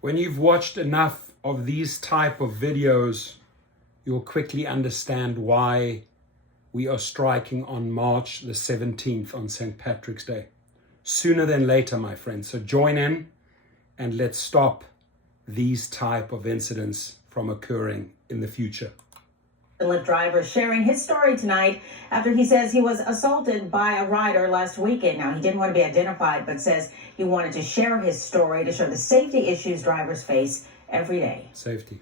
When you've watched enough of these type of videos, you'll quickly understand why we are striking on March the 17th on St. Patrick's Day. Sooner than later, my friends. So join in and let's stop these type of incidents from occurring in the future. The Lyft driver sharing his story tonight after he says he was assaulted by a rider last weekend. Now, he didn't want to be identified, but says he wanted to share his story to show the safety issues drivers face every day. Safety.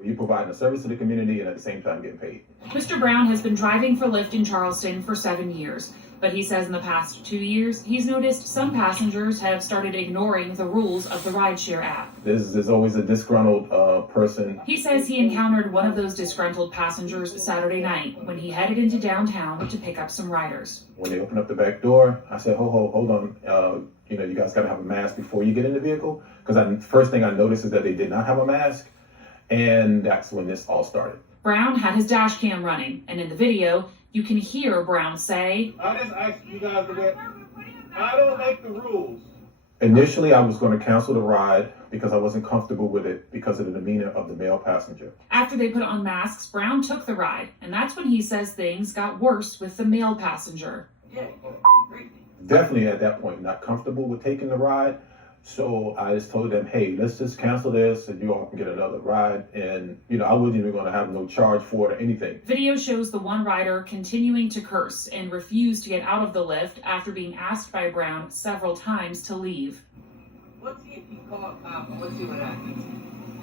You providing a service to the community and at the same time getting paid. Mr. Brown has been driving for Lyft in Charleston for 7 years, but he says in the past 2 years, he's noticed some passengers have started ignoring the rules of the Rideshare app. There's always a disgruntled person. He says he encountered one of those disgruntled passengers Saturday night when he headed into downtown to pick up some riders. When they opened up the back door, I said, hold on. You guys got to have a mask before you get in the vehicle. Because the first thing I noticed is that they did not have a mask. And that's when this all started. Brown had his dash cam running, and in the video, you can hear Brown say, I just asked you guys to get, I don't make the rules. Initially, I was going to cancel the ride because I wasn't comfortable with it because of the demeanor of the male passenger. After they put on masks, Brown took the ride, and that's when he says things got worse with the male passenger. Definitely at that point, not comfortable with taking the ride. So I just told them, hey, let's just cancel this and you all can get another ride. And, I wasn't even going to have no charge for it or anything. Video shows the one rider continuing to curse and refuse to get out of the Lyft after being asked by Brown several times to leave. Let's see if you call up cop and let's see what happens.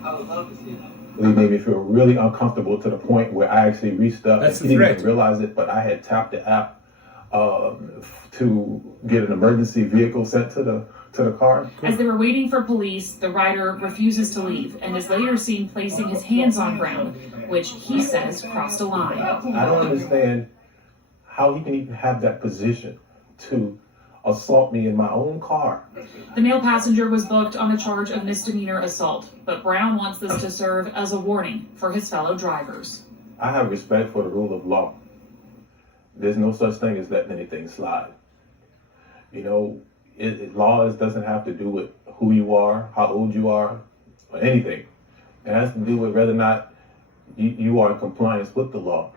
I would love to see that. It made me feel really uncomfortable to the point where I actually reached up. That's and the didn't threat. even realize it, but I had tapped the app to get an emergency vehicle sent to the car. As they were waiting for police, the rider refuses to leave and is later seen placing his hands on Brown, which he says crossed a line. I don't understand how he can even have that position to assault me in my own car. The male passenger was booked on a charge of misdemeanor assault, but Brown wants this to serve as a warning for his fellow drivers. I have respect for the rule of law. There's no such thing as letting anything slide. Law doesn't have to do with who you are, how old you are, or anything. It has to do with whether or not you are in compliance with the law.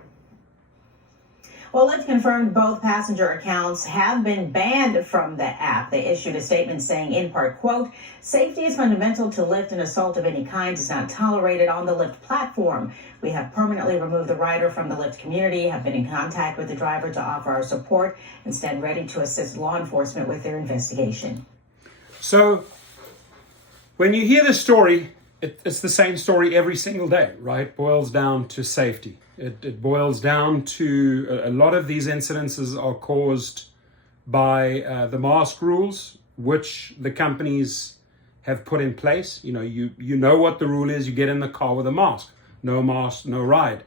Well, Lyft confirmed both passenger accounts have been banned from the app. They issued a statement saying, in part, quote, safety is fundamental to Lyft, and assault of any kind is not tolerated on the Lyft platform. We have permanently removed the rider from the Lyft community, have been in contact with the driver to offer our support, and stand ready to assist law enforcement with their investigation. So when you hear the story, it's the same story every single day, right? Boils down to safety. It boils down to a lot of these incidences are caused by the mask rules, which the companies have put in place. You know what the rule is. You get in the car with a mask. No mask, no ride.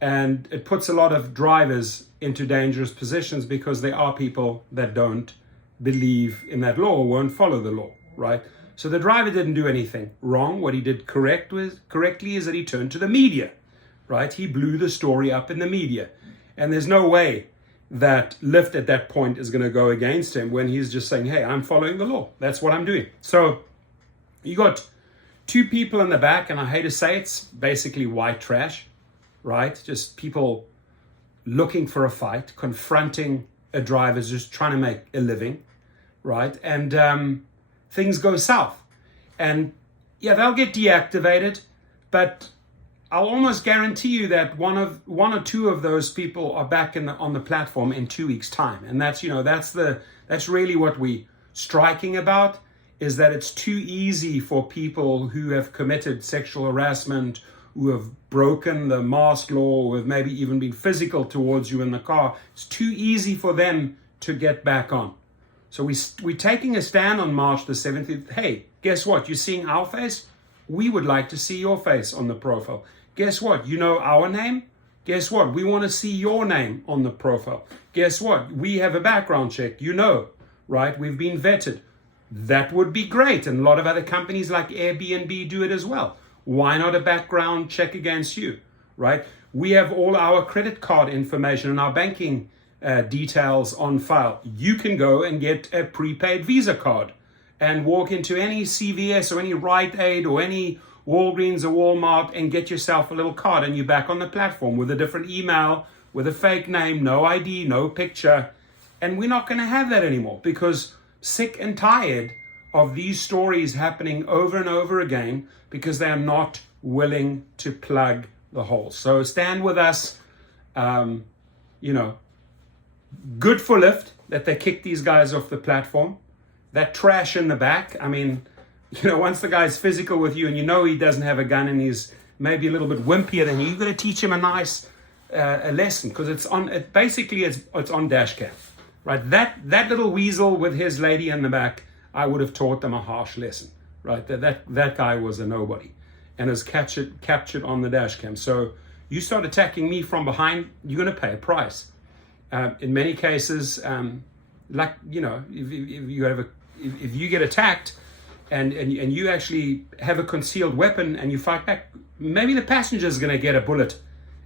And it puts a lot of drivers into dangerous positions because there are people that don't believe in that law or won't follow the law, right? So the driver didn't do anything wrong. What he did correctly is that he turned to the media, right? He blew the story up in the media. And there's no way that Lyft at that point is going to go against him when he's just saying, hey, I'm following the law. That's what I'm doing. So you got two people in the back, and I hate to say it's basically white trash, right? Just people looking for a fight, confronting a driver just trying to make a living, right? And things go south. And yeah, they'll get deactivated, but I'll almost guarantee you that one or two of those people are back on the platform in 2 weeks' time. And that's really what we're striking about, is that it's too easy for people who have committed sexual harassment, who have broken the mask law, who have maybe even been physical towards you in the car. It's too easy for them to get back on. So we're taking a stand on March the 17th. Hey, guess what? You're seeing our face? We would like to see your face on the profile. Guess what? You know our name? Guess what? We want to see your name on the profile. Guess what? We have a background check, right? We've been vetted. That would be great. And a lot of other companies like Airbnb do it as well. Why not a background check against you, right? We have all our credit card information and our banking details on file. You can go and get a prepaid Visa card and walk into any CVS or any Rite Aid or any Walgreens or Walmart and get yourself a little card, and you're back on the platform with a different email, with a fake name, no ID, no picture. And we're not going to have that anymore, because sick and tired of these stories happening over and over again, because they are not willing to plug the holes. So stand with us. Good for Lyft that they kicked these guys off the platform. That trash in the back, I mean, once the guy's physical with you and he doesn't have a gun and he's maybe a little bit wimpier than you, you've got to teach him a nice a lesson, because it's on dash cam, right? That little weasel with his lady in the back, I would have taught them a harsh lesson, right? That guy was a nobody and is captured on the dash cam. So you start attacking me from behind, you're going to pay a price. In many cases, if you get attacked and you actually have a concealed weapon and you fight back, maybe the passenger is going to get a bullet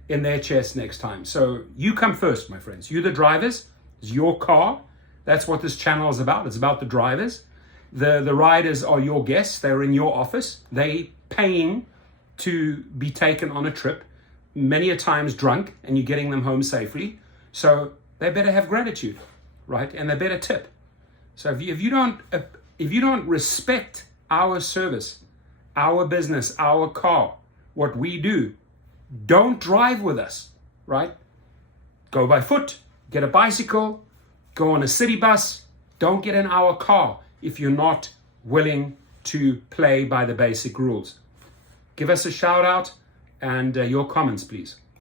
in their chest next time. So you come first, my friends. You the drivers. It's your car. That's what this channel is about. It's about the drivers. The riders are your guests. They're in your office. They paying to be taken on a trip, many a times drunk, and you're getting them home safely. So they better have gratitude, right? And they better tip. So if you don't respect our service, our business, our car, what we do, don't drive with us, right? Go by foot, get a bicycle, go on a city bus. Don't get in our car if you're not willing to play by the basic rules. Give us a shout out and your comments, please.